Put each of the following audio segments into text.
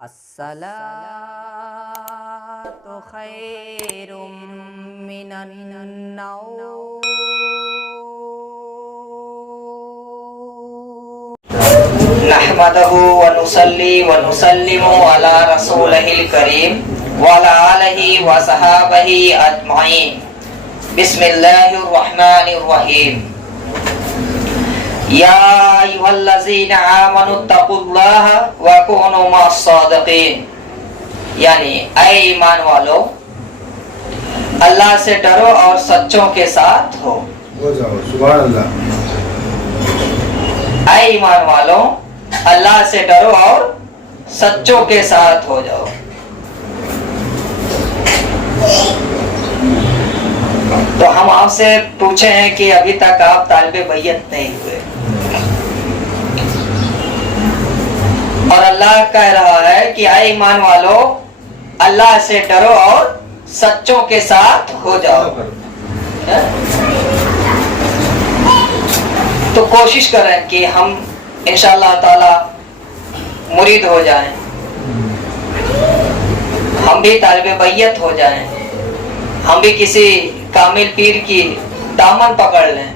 الصلاۃ خیر من النوم نحمده ونصلي ونسلم على رسوله الكريم وعلى آله وصحابه أجمعين. بسم الله الرحمن الرحيم. يا أيها الذين آمنوا اتقوا الله وكونوا مع الصادقين. یعنی اے ایمان والو اللہ سے ڈرو اور سچوں کے ساتھ ہو جاؤ. سبحان اللہ. اے ایمان والو اللہ سے ڈرو اور سچوں کے ساتھ ہو جاؤ. تو ہم آپ سے پوچھے ہیں کہ ابھی تک آپ طالب بیعت نہیں ہوئے اور اللہ کہہ رہا ہے کہ اے ایمان والو اللہ سے ڈرو اور سچوں کے ساتھ ہو جاؤ. تو کوشش کریں کہ ہم انشاءاللہ تعالی مرید ہو جائیں, ہم بھی طالب بیعت ہو جائیں, ہم بھی کسی کامل پیر کی دامن پکڑ لیں.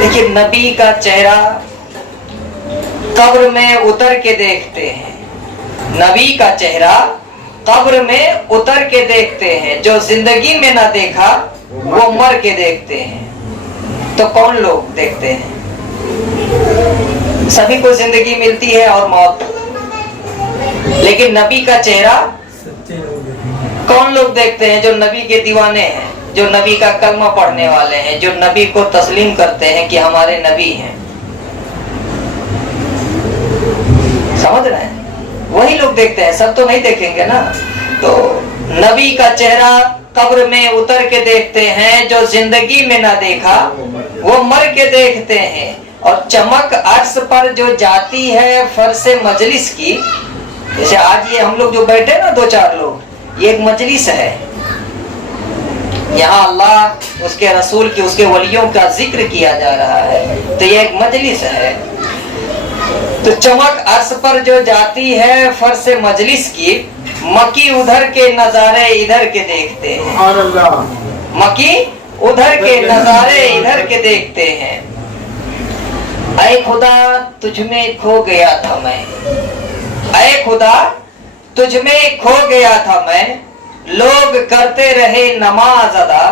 دیکھیے نبی کا چہرہ قبر میں اتر کے دیکھتے ہیں, نبی کا چہرہ قبر میں اتر کے دیکھتے ہیں. جو زندگی میں نہ دیکھا وہ مر کے دیکھتے ہیں. تو کون لوگ دیکھتے ہیں؟ سبھی کو زندگی ملتی ہے اور موت, لیکن نبی کا چہرہ کون لوگ دیکھتے ہیں؟ جو نبی کے دیوانے ہیں, جو نبی کا کلمہ پڑھنے والے ہیں, جو نبی کو تسلیم کرتے ہیں کہ ہمارے نبی ہیں. سمجھ رہے ہیں؟ وہی لوگ دیکھتے ہیں, سب تو نہیں دیکھیں گے نا. تو نبی کا چہرہ قبر میں اتر کے دیکھتے ہیں, جو زندگی میں نہ دیکھا وہ مر کے دیکھتے ہیں. اور چمک عرش پر جو جاتی ہے فرش مجلس کی, جیسے آج یہ ہم لوگ جو بیٹھے نا دو چار لوگ, یہ ایک مجلس ہے. یہاں اللہ, اس کے رسول کی, اس کے ولیوں کا ذکر کیا جا رہا ہے, تو یہ ایک مجلس ہے. تو چمک عرش پر جو جاتی ہے فرش مجلس کی, مکی ادھر کے نظارے ادھر کے دیکھتے ہیں. مکی ادھر کے نظارے ادھر کے دیکھتے ہیں. اے خدا تجھ میں کھو گیا تھا میں, اے خدا تجھ میں کھو گیا تھا میں, لوگ کرتے رہے نماز ادا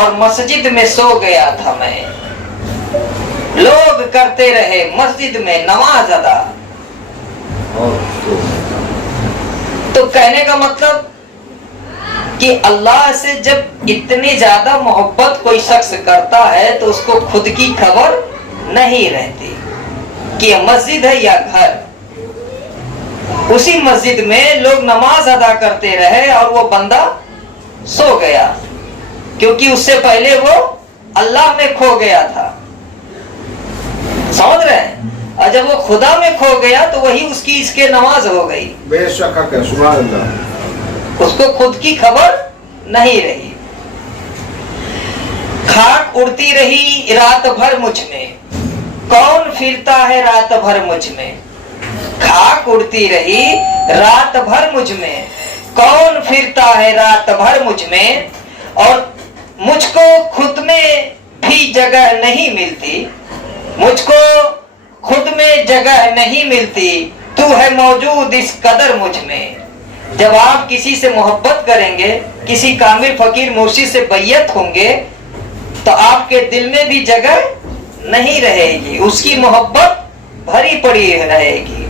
اور مسجد میں سو گیا تھا میں. لوگ کرتے رہے مسجد میں نماز ادا. تو کہنے کا مطلب کہ اللہ سے جب اتنی زیادہ محبت کوئی شخص کرتا ہے تو اس کو خود کی خبر نہیں رہتی کہ یہ مسجد ہے یا گھر. اسی مسجد میں لوگ نماز ادا کرتے رہے اور وہ بندہ سو گیا, کیونکہ اس سے پہلے وہ اللہ میں کھو گیا تھا. سمجھ رہے ہیں؟ اور جب وہ خدا میں کھو گیا تو وہی اس کی اس کے نماز ہو گئی. بے شک ہے. سبحان اللہ. اس کو خود کی خبر نہیں رہی. خاک اڑتی رہی رات بھر مجھ میں, کون پھرتا ہے رات بھر مجھ میں. خاک اڑتی رہی رات بھر مجھ میں, کون پھرتا ہے رات بھر مجھ میں. اور مجھ کو خود میں بھی جگہ نہیں ملتی, مجھ کو خود میں جگہ نہیں ملتی, تو ہے موجود اس قدر مجھ میں. جب آپ کسی سے محبت کریں گے, کسی کامل فقیر مرشد سے بیعت ہوں گے, تو آپ کے دل میں بھی جگہ نہیں رہے گی, اس کی محبت بھری پڑی رہے گی.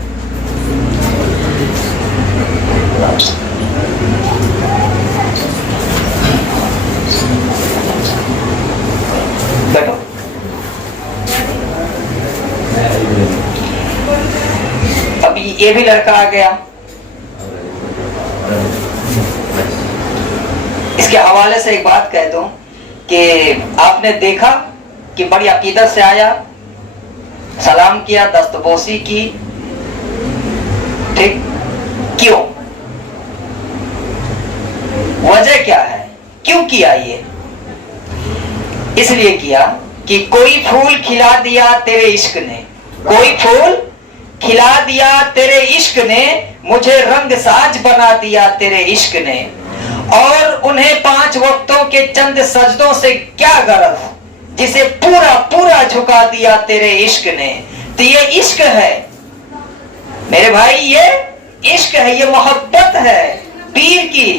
ابھی یہ بھی لڑکا آ گیا, اس کے حوالے سے ایک بات کہہ دوں کہ آپ نے دیکھا کہ بڑی عقیدت سے آیا, سلام کیا, دستبوسی کی, ٹھیک, کیوں, وجہ کیا ہے, کیوں کیا؟ یہ اس لیے کیا کہ کوئی پھول کھلا دیا تیرے عشق نے, کوئی پھول کھلا دیا تیرے عشق نے, مجھے رنگ ساز بنا دیا تیرے عشق نے, اور انہیں 5 وقتوں کے چند سجدوں سے کیا غرض, جسے پورا پورا جھکا دیا تیرے عشق نے. تو یہ عشق ہے میرے بھائی, یہ عشق ہے, یہ محبت ہے پیر کی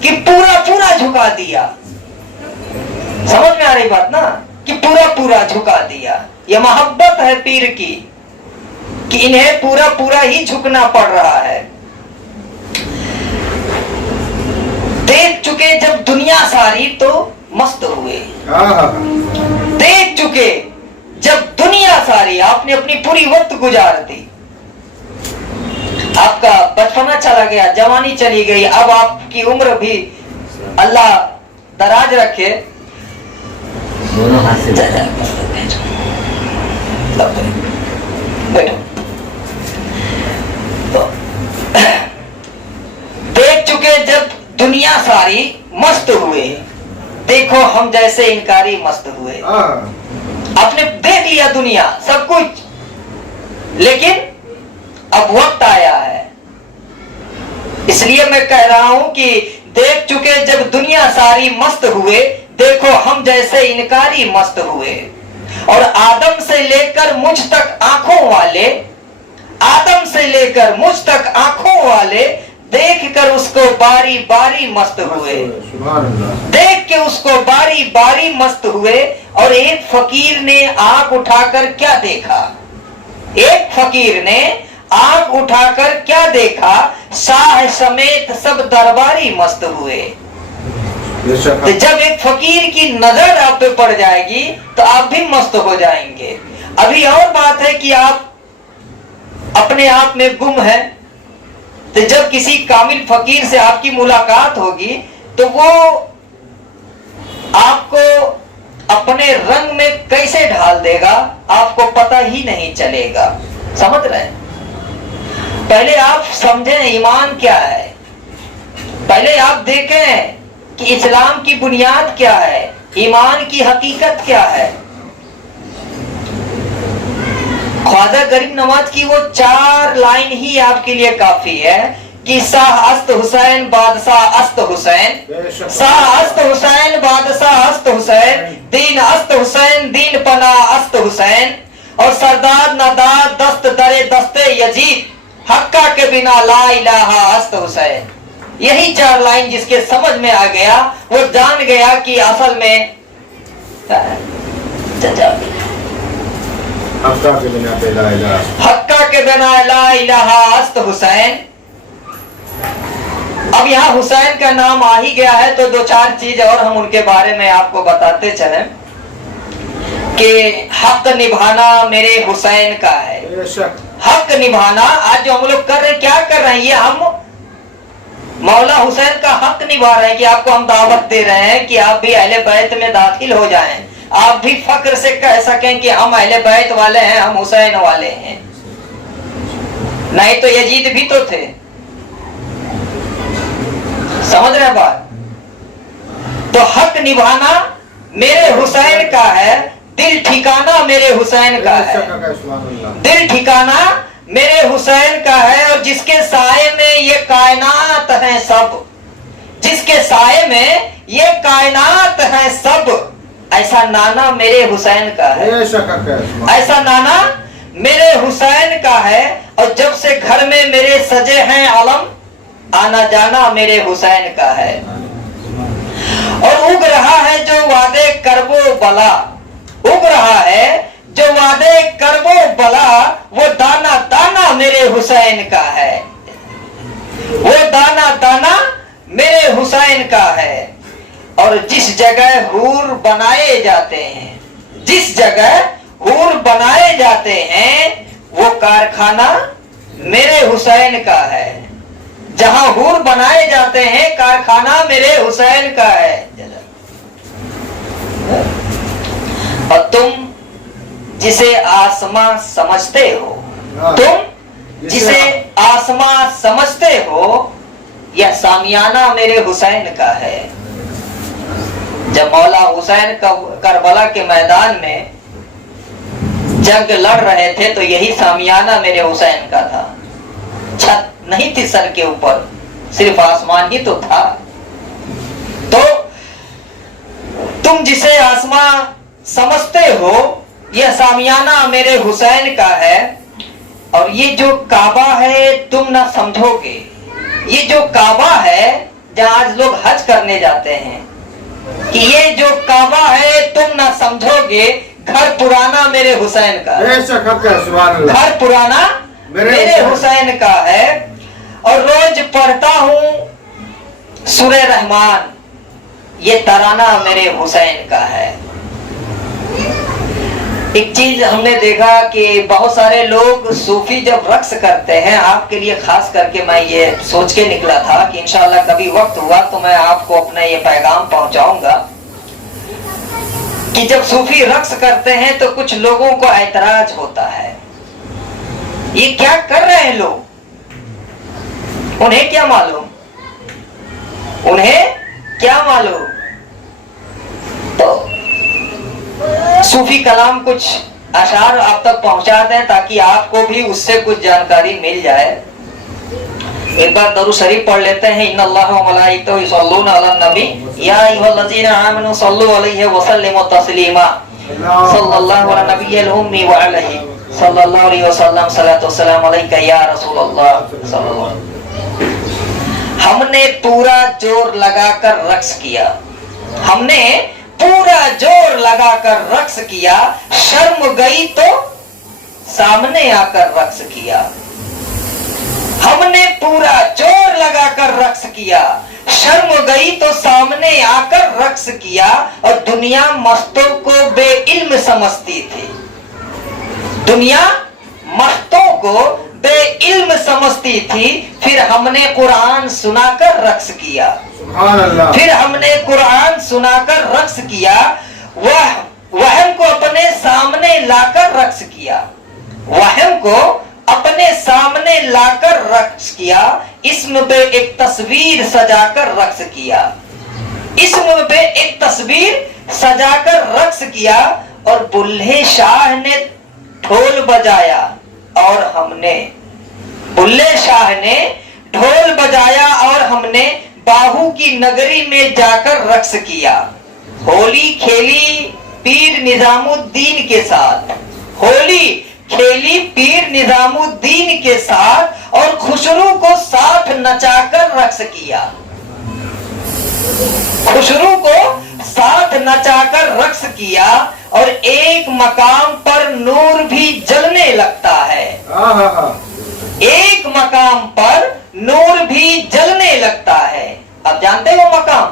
کہ پورا پورا جھکا دیا. سمجھ میں آ رہی بات نا, کہ پورا پورا جھکا دیا. یہ محبت ہے پیر کی کہ انہیں پورا پورا ہی جھکنا پڑ رہا ہے. دیکھ چکے جب دنیا ساری تو مست ہوئے, دیکھ چکے جب دنیا ساری, آپ نے اپنی پوری وقت گزار دی, آپ کا بچپنا چلا گیا, جوانی چلی گئی, اب آپ کی عمر بھی اللہ دراز رکھے. دیکھ چکے جب دنیا ساری مست ہوئے, دیکھو ہم جیسے انکاری مست ہوئے. آپ نے دیکھ لیا دنیا سب کچھ, لیکن اب وقت آیا ہے. اس لیے میں کہہ رہا ہوں کہ دیکھ چکے جب دنیا ساری مست ہوئے, دیکھو ہم جیسے انکاری مست ہوئے. اور آدم سے لے کر مجھ تک آنکھوں والے, آدم سے لے کر مجھ تک آنکھوں والے, دیکھ کر اس کو باری باری مست ہوئے, دیکھ کے اس کو باری باری مست ہوئے. اور ایک فقیر نے آنکھ اٹھا کر کیا دیکھا, ایک فقیر نے آنکھ اٹھا کر کیا دیکھا, شاہ سمیت سب درباری مست ہوئے. تو جب ایک فقیر کی نظر آپ پہ پڑ جائے گی تو آپ بھی مست ہو جائیں گے. ابھی اور بات ہے کہ آپ اپنے آپ میں گم ہیں, تو جب کسی کامل فقیر سے آپ کی ملاقات ہوگی تو وہ آپ کو اپنے رنگ میں کیسے ڈھال دے گا آپ کو پتہ ہی نہیں چلے گا. سمجھ رہے ہیں؟ پہلے آپ سمجھیں ایمان کیا ہے, پہلے آپ دیکھیں کہ اسلام کی بنیاد کیا ہے, ایمان کی حقیقت کیا ہے. خواجہ غریب نواز کی وہ 4 لائن ہی آپ کے لیے کافی ہے کہ شاہ است حسین بادشاہ است حسین, شاہ است حسین بادشاہ است حسین, دین است حسین دین پناہ است حسین, اور سردار نداد دست درے دستے یزید, حقہ کے بنا لا الہ است حسین. یہی 4 لائن جس کے سمجھ میں آ گیا وہ جان گیا کہ اصل میں حقہ کے بنا پہ لا الہ, حقہ کے بنا لا الہ است حسین. اب یہاں حسین کا نام آ ہی گیا ہے تو 2-4 چیز اور ہم ان کے بارے میں آپ کو بتاتے چلیں کہ حق نبھانا میرے حسین کا ہے. حق نبھانا آج جو ہم لوگ کر رہے ہیں, کیا کر رہے ہیں, یہ ہم مولا حسین کا حق نبھا رہے ہیں کہ آپ کو ہم دعوت دے رہے ہیں کہ آپ بھی اہل بیت میں داخل ہو جائیں, آپ بھی فخر سے کہہ سکیں کہ ہم اہل بیت والے ہیں, ہم حسین والے ہیں. نہیں تو یزید بھی تو تھے. سمجھ رہے بات؟ تو حق نبھانا میرے حسین کا ہے, دل ٹھکانا میرے حسین کا ہے, دل ٹھکانا میرے حسین کا ہے. اور جس کے سائے میں یہ کائنات ہیں سب, جس کے سائے میں یہ کائنات ہیں سب, ایسا نانا میرے حسین کا ہے, ایسا نانا میرے حسین کا ہے. اور جب سے گھر میں میرے سجے ہیں علم, آنا جانا میرے حسین کا ہے. اور اگ رہا ہے جو وعدے کرب و بلا, اگ رہا ہے جو وعدے کرب و بلا, وہ دانا دانا میرے حسین کا ہے, وہ دانا دانا میرے حسین کا ہے. اور جس جگہ حور بنائے جاتے ہیں, جس جگہ حور بنائے جاتے ہیں, وہ کارخانہ میرے حسین کا ہے. جہاں حور بنائے جاتے ہیں کارخانہ میرے حسین کا ہے. اور تم جسے آسماں سمجھتے ہو, تم جسے آسماں سمجھتے ہو, یہ سامیانہ میرے حسین کا ہے. जब मौला हुसैन करबला के मैदान में जंग लड़ रहे थे तो यही सामियाना मेरे हुसैन का था। छत नहीं थी सर के ऊपर, सिर्फ आसमान ही तो था। तो तुम जिसे आसमान समझते हो, यह सामियाना मेरे हुसैन का है। और ये जो काबा है तुम ना समझोगे, ये जो काबा है जहां आज लोग हज करने जाते हैं, कि ये जो काबा है तुम ना समझोगे, घर पुराना मेरे हुसैन का है। घर पुराना मेरे हुसैन का है। और रोज पढ़ता हूँ सूरह रहमान, ये तराना मेरे हुसैन का है। एक चीज हमने देखा कि बहुत सारे लोग सूफी जब रक्स करते हैं, आपके लिए खास करके मैं ये सोच के निकला था कि इंशाल्लाह कभी वक्त हुआ तो मैं आपको अपना ये पैगाम पहुंचाऊंगा कि जब सूफी रक्स करते हैं तो कुछ लोगों को ऐतराज होता है, ये क्या कर रहे हैं लोग, उन्हें क्या मालूम, उन्हें क्या मालूम। तो सूफी कलाम कुछ अशार आप तक पहुंचा दें ताकि आपको भी उससे कुछ जानकारी मिल जाए। एक बार दरूद शरीफ पढ़ लेते हैं। इन्नल्लाह व मलाइकतहु युसल्लूना अलन नबी या अय्युहल्लज़ीना आमनू सल्लु अलैहि व सल्लिमू तस्लीमा सल्लल्लाहु अला नबिय्यिल उम्मी व अलैहि सल्लल्लाहु अलैहि वसल्लम सलातु व सलाम अलैका या रसूलल्लाह सल्लल्लाहु। हमने पूरा जोर लगाकर रक्स किया, हमने पूरा जोर लगाकर रक्स किया, शर्म गई तो सामने आकर रक्स किया। हमने पूरा जोर लगाकर रक्स किया, शर्म गई तो सामने आकर रक्स किया। और दुनिया मस्तों को बेइल्म समझती थी, दुनिया मस्तों को बेइल्म समझती थी। फिर हमने कुरान सुनाकर रक्स किया, फिर हमने कुरान सुनाकर रक्स किया। वहम को अपने सामने लाकर रक्स किया, वहम को अपने सामने लाकर रक्स किया। इसम पे एक तस्वीर सजाकर रक्स किया, इसम पे एक तस्वीर सजाकर रक्स किया। और बुल्ले शाह ने ढोल बजाया और हमने, बुल्ले शाह ने ढोल बजाया और हमने बाहू की नगरी में जाकर रक्स किया। होली खेली पीर निजामुद्दीन के साथ, होली खेली पीर निजामुद्दीन के साथ। और खुसरू को साथ नचाकर रक्स किया, खुसरू को साथ नचाकर रक्स किया। और एक मकाम पर नूर भी जलने लगता है, एक मकाम पर नूर भी जलने लगता है। अब जानते हो मकाम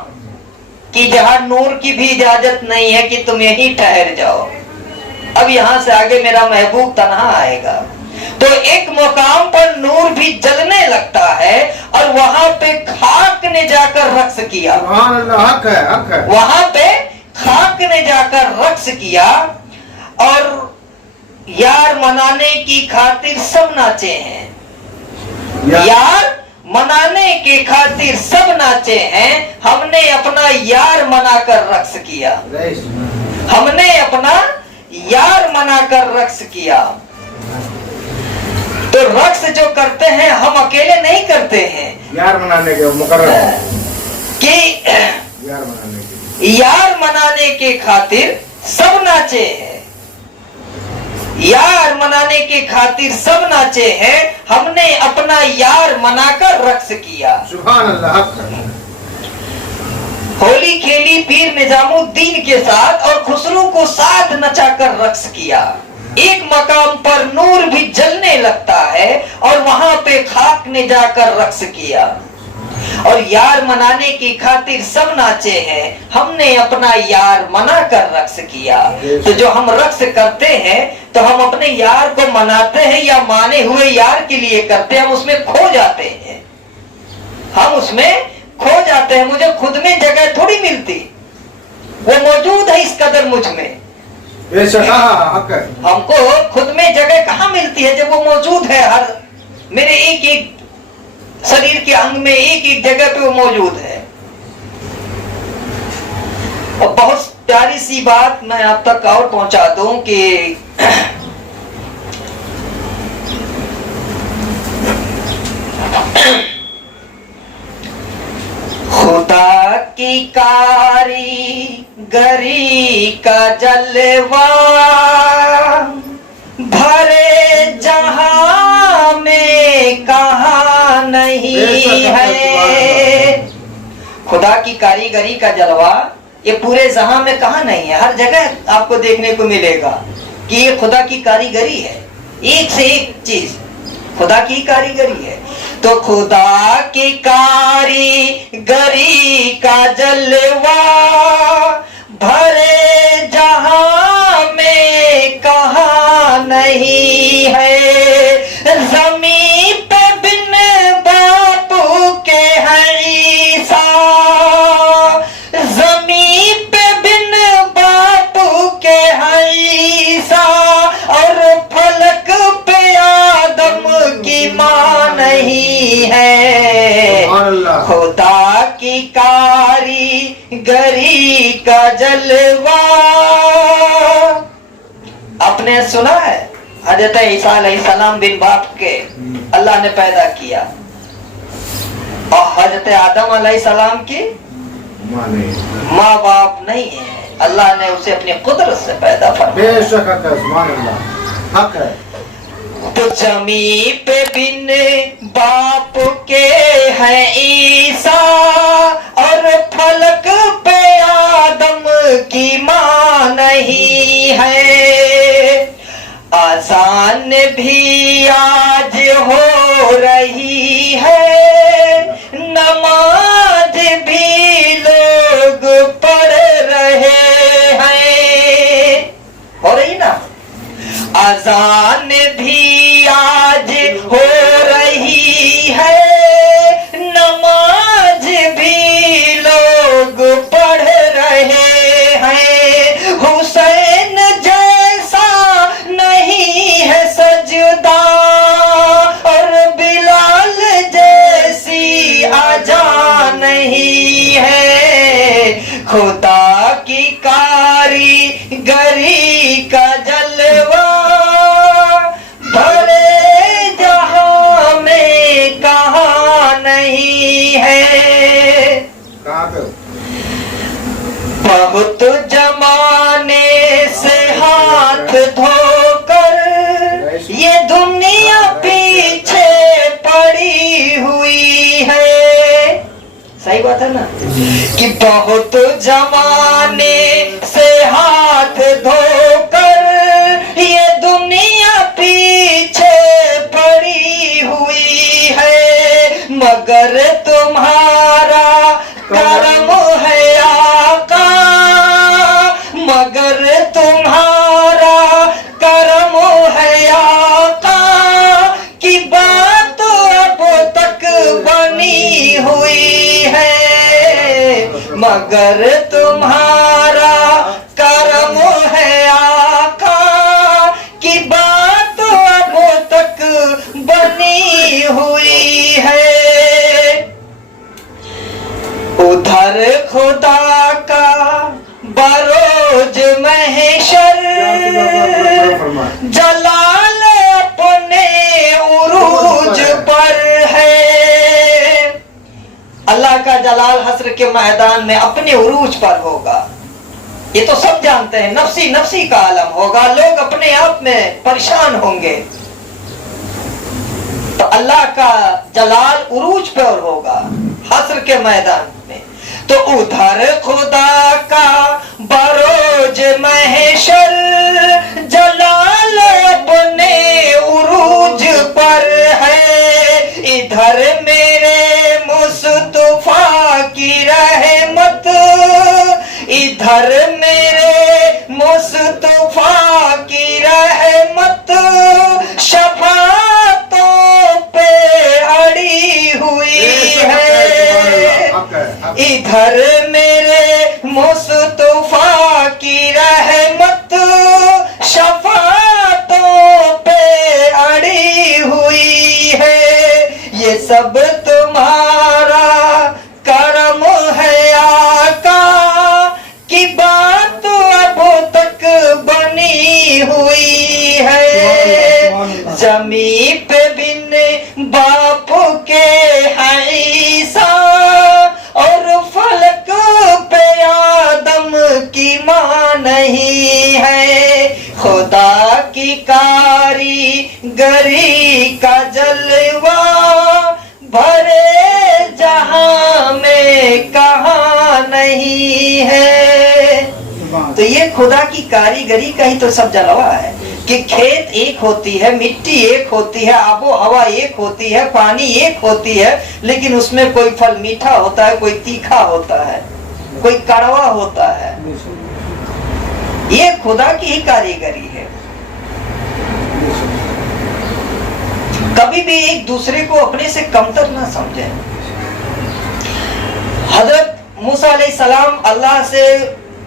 कि जहां नूर की भी इजाजत नहीं है कि तुम यहीं ठहर जाओ, अब यहां से आगे मेरा महबूब तन्हा आएगा। तो एक मकाम पर नूर भी जलने लगता है और वहां पे खाक ने जाकर रक्स किया, हक है, हक है। वहां पे खाक ने जाकर रक्स किया। और यार मनाने की खातिर सब नाचे हैं, यार मनाने के खातिर सब नाचे हैं। हमने अपना यार मनाकर रक्स किया, हमने अपना यार मनाकर रक्स किया। तो रक्स जो करते हैं हम अकेले नहीं करते हैं, यार मनाने के मुकर्रर कि यार मनाने के खातिर सब नाचे हैं, यार मनाने के खातिर सब नाचे हैं। हमने अपना यार मनाकर रक्स किया। सुभान अल्लाह। होली खेली पीर निजामुद्दीन के साथ और खुसरू को साथ नचाकर रक्स किया। एक मकाम पर नूर भी जलने लगता है और वहां पे खाक ने जाकर रक्स किया। और यार मनाने की खातिर सब नाचे हैं, हमने अपना यार मना कर रक्स किया। तो जो हम रक्स करते हैं तो हम अपने यार को मनाते हैं या माने हुए यार के लिए करते हैं, हम उसमें खो जाते हैं, हम उसमें खो जाते हैं। मुझे खुद में जगह थोड़ी मिलती, वो मौजूद है इस कदर मुझ में, हमको खुद में जगह कहाँ मिलती है जब वो मौजूद है। हर मेरे एक एक शरीर के अंग में एक एक जगह पे वो मौजूद है। اور بہت پیاری سی بات میں آپ تک اور پہنچا دوں کہ خدا کی کاری گری کا جلوہ بھرے جہاں میں کہاں نہیں ہے. خدا کی کاریگری کا جلوہ یہ پورے جہاں میں کہاں نہیں ہے. ہر جگہ آپ کو دیکھنے کو ملے گا کہ یہ خدا کی کاریگری ہے. ایک سے ایک چیز خدا کی کاریگری ہے. تو خدا کی کاریگری کا جلوہ بھرے جہاں میں کہاں نہیں ہے. زمین پہ بن باپو کے ہے عیسیٰ, زمین پہ بن باپو کے ہے عیسیٰ, اور فلک پہ آدم کی ماں نہیں ہے. خدا کی کاریگری کا جلوہ. آپ نے سنا ہے حضرت عیسیٰ علیہ السلام بن باپ کے اللہ نے پیدا کیا, اور حضرت آدم علیہ السلام کی ماں باپ نہیں ہے, اللہ نے اسے اپنی قدرت سے پیدا فرمایا. بے شک حق ہے, سبحان اللہ, حق ہے. تو زمین پہ بن باپ کے ہے عیسیٰ, اور فلک پہ آدم کی ماں نہیں ہے. آسان بھی آج ہو رہی ہے, نماز بھی لوگ پڑھ رہے ہیں. ہو رہی نا اذان بھی آج ہو رہی ہے, نماز بھی لوگ پڑھ رہے ہیں. حسین جیسا نہیں ہے سجدہ, اور بلال جیسی اذان نہیں ہے. خدا کی کاریگری کا جلوہ بھرے جہاں میں کہاں نہیں ہے. بہت زمانے سے ہاتھ دھو کر یہ دنیا پیچھے پڑی ہوئی ہے. صحیح بات ہے نا کہ بہت زمانے سے ہاتھ دھو کر یہ دنیا پیچھے پڑی ہوئی ہے, مگر تمہارا کرم ہے آقا, مگر تمہارا کرم ہے آقا, کی بات اب تک بنی ہوئی ہے, مگر تمہارا کرم ہے آقا, کی بات اب تک بنی ہوئی ہے. ادھر خدا کا بروز محشر جلال اپنے عروج پر ہے. اللہ کا جلال حشر کے میدان میں اپنے عروج پر ہوگا. یہ تو سب جانتے ہیں, نفسی نفسی کا عالم ہوگا, لوگ اپنے آپ میں پریشان ہوں گے. تو اللہ کا جلال عروج پر ہوگا حشر کے میدان میں. تو ادھر خدا کا بروز محشر جلال اپنے عروج پر ہے, ادھر میرے مصطفیٰ کی رحمت, ادھر میرے مصطفیٰ کی رحمت شفاعتوں پہ اڑی ہوئی ہے. ادھر میرے مصطفیٰ کی رحمت شفاعتوں پہ اڑی ہوئی ہے. یہ سب تمہارا کرم ہے آقا, کی है, जमी पे बिन बाप के है ईसा, और फलक पे आदम की माँ नहीं है। खुदा की कारीगरी का जलवा भरे जहां में कहाँ नहीं है। तो ये खुदा की कारीगरी का ही तो सब जलवा है कि खेत एक होती है, मिट्टी एक होती है, आबो हवा एक होती है, पानी एक होती है, लेकिन उसमें कोई फल मीठा होता है, कोई तीखा होता है, कोई कड़वा होता है। ये खुदा की ही कारीगरी है। कभी भी एक दूसरे को अपने से कमतर ना समझें। हजरत मूसा अलैहिस्सलाम अल्लाह से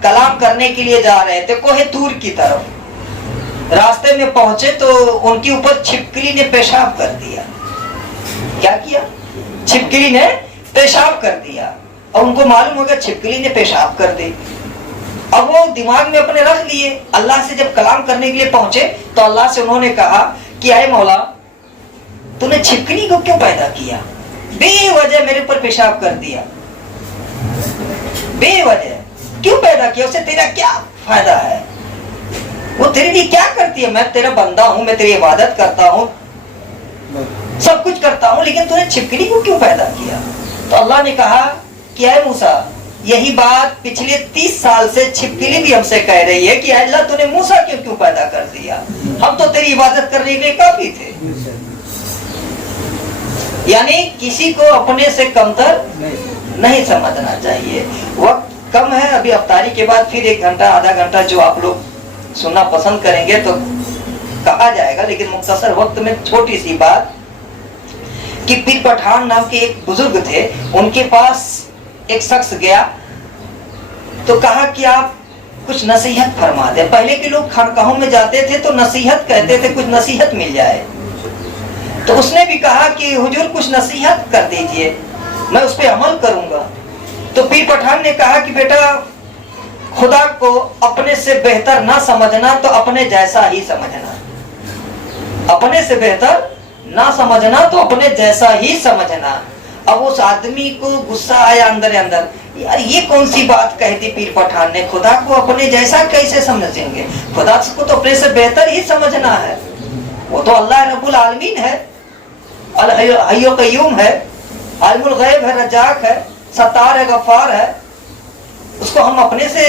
कलाम करने के लिए जा रहे थे कोहे तूर की तरफ। रास्ते में पहुंचे तो उनके ऊपर छिपकली ने पेशाब कर दिया। क्या किया? छिपकली ने पेशाब कर दिया और उनको मालूम हो गया छिपकली ने पेशाब कर दी। अब वो दिमाग में अपने रख लिए। अल्लाह से जब कलाम करने के लिए पहुंचे तो अल्लाह से उन्होंने कहा कि आए मौला, तूने छिपकली को क्यों पैदा किया? बेवजह मेरे ऊपर पेशाब कर दिया, बेवजह क्यों पैदा किया? उससे तेरा क्या फायदा है? वो तेरे लिए क्या करती है? मैं तेरा बंदा हूं, मैं तेरी इबादत करता हूं, सब कुछ करता हूं, लेकिन तूने छिपकली को क्यों पैदा किया? तो अल्लाह ने कहा कि ऐ मूसा, यही बात पिछले 30 साल से छिपकली भी हमसे कह रही है कि अल्लाह तूने मूसा क्यों पैदा कर दिया? हम तो तेरी इबादत करने के लिए काफी थे। यानी किसी को अपने से कमतर नहीं समझना चाहिए। वक्त कम है, अभी अफ्तारी के बाद फिर 1 घंटा आधा घंटा जो आप लोग सुनना पसंद करेंगे तो कहा जाएगा, लेकिन मुख्तसर वक्त में छोटी सी बात कि पीर पठान नाम के एक बुजुर्ग थे, उनके पास एक शख्स गया तो कहा कि आप कुछ नसीहत फरमा दे। पहले के लोग खानकाहों में जाते थे तो नसीहत कहते थे, कुछ नसीहत मिल जाए। तो उसने भी कहा कि हुजूर कुछ नसीहत कर दीजिए, मैं उस पर अमल करूंगा। तो पीर पठान ने कहा कि बेटा, खुदा को अपने से बेहतर ना समझना तो अपने जैसा ही समझना, अपने से बेहतर ना समझना तो अपने जैसा ही समझना। अब उस आदमी को गुस्सा आया अंदर अंदर, यार ये कौन सी बात कह दी पीर पठान ने? खुदा को अपने जैसा कैसे समझेंगे? खुदा को तो अपने से बेहतर ही समझना है। वो तो अल्लाह रब्बुल आलमीन है, अल हय्युल क़य्यूम है, आलिमुल गैब है, रज़्ज़ाक़ है, सत्तार है, गफ्फार है। उसको हम अपने से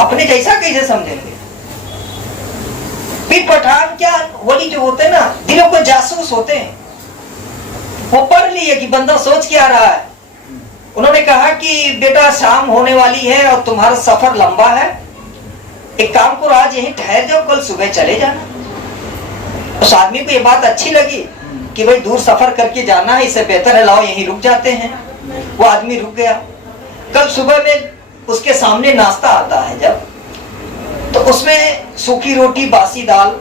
अपने जैसा कैसे समझेंगे? पीर पठान क्या वली जो होते हैं ना, दिलों को जासूस होते हैं, वो पढ़ लिए कि बंदा सोच क्या रहा है। उन्होंने कहा कि बेटा शाम होने वाली है और तुम्हारा सफर लंबा है, एक काम करो आज यहीं ठहर जाओ, कल सुबह चले जाना। उस आदमी को ये बात अच्छी लगी कि भाई दूर सफर करके जाना है, इससे बेहतर है लाओ यहीं रुक जाते हैं। वो आदमी रुक गया। कल सुबह में उसके सामने नाश्ता आता है जब, तो उसमें सूखी रोटी, बासी दाल,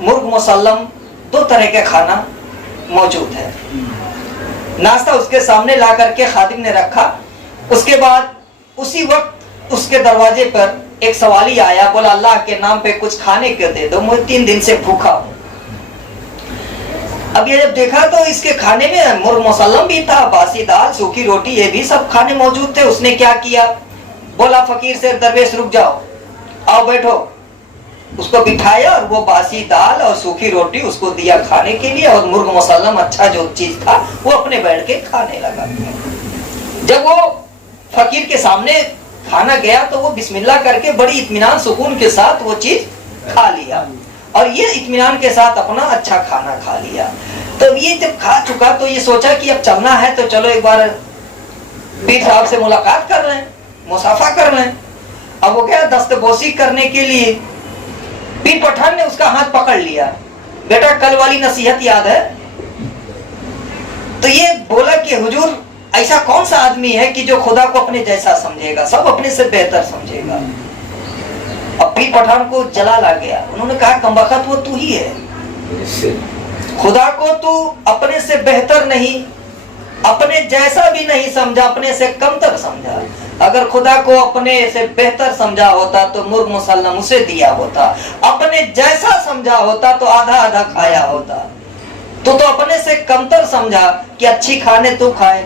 मुर्ग मुसल्लम, 2 तरह का खाना मौजूद है। नाश्ता उसके सामने ला करके खादिम ने रखा। उसके बाद उसी वक्त उसके दरवाजे पर एक सवाली आया, बोला अल्लाह के नाम पे कुछ खाने को दे दो, मैं 3 दिन से भूखा हूं। अब ये जब देखा तो इसके खाने में मुर्ग मुसल्लम भी था, बासी दाल, सूखी रोटी, ये भी सब खाने मौजूद थे। उसने क्या किया, बोला फकीर से दरवेश रुक जाओ, आओ बैठो। उसको बिठाया और वो बासी दाल और सूखी रोटी उसको दिया खाने के लिए, और मुर्ग मुसल्लम अच्छा जो चीज था वो अपने बैठ के खाने लगा। जब वो फकीर के सामने खाना गया तो वो बिस्मिल्लाह करके बड़ी इत्मीनान सुकून के साथ वो चीज खा लिया, और ये इत्मीनान के साथ अपना अच्छा खाना खा लिया। तो ये जब खा चुका तो ये सोचा कि अब चलना है तो चलो एक बार पीर साहब से मुलाकात कर लें, मुसाफा कर लें। अब वो क्या दस्तबोसी करने के लिए पीर पठान ने उसका हाथ पकड़ लिया, बेटा कल वाली नसीहत याद है? तो ये बोला कि हुजूर ऐसा कौन सा आदमी है कि जो खुदा को अपने जैसा समझेगा, सब अपने से बेहतर समझेगा। अब पीर पठान को जलाल आ गया। उन्होंने कहा कमबख्त वो तू ही है, खुदा को तू अपने से बेहतर नहीं अपने जैसा भी नहीं समझा, अपने से कमतर समझा। अगर खुदा को अपने से बेहतर समझा होता तो मुर्ग मुसल्लम उसे दिया होता, अपने जैसा समझा होता तो आधा आधा खाया होता। तो अपने से कमतर समझा कि अच्छी खाने तू खाए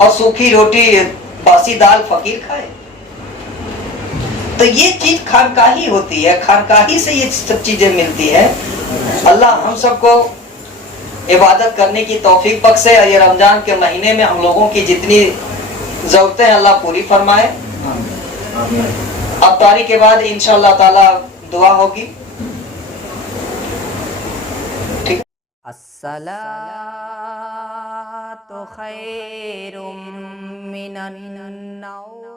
और सूखी रोटी बासी दाल फकीर खाए। तो ये चीज खानकाही होती है, खानकाही से ये सब चीजें मिलती है। अल्लाह हम सबको इबादत करने की तौफीक बख्शे और ये रमजान के महीने में हम लोगों की जितनी जरूरतें हैं अल्लाह पूरी फरमाए। अब तारीख के बाद इंशाअल्लाह ताला दुआ होगी। ठीक। अस्सलातु खैरुम मिनन नौम।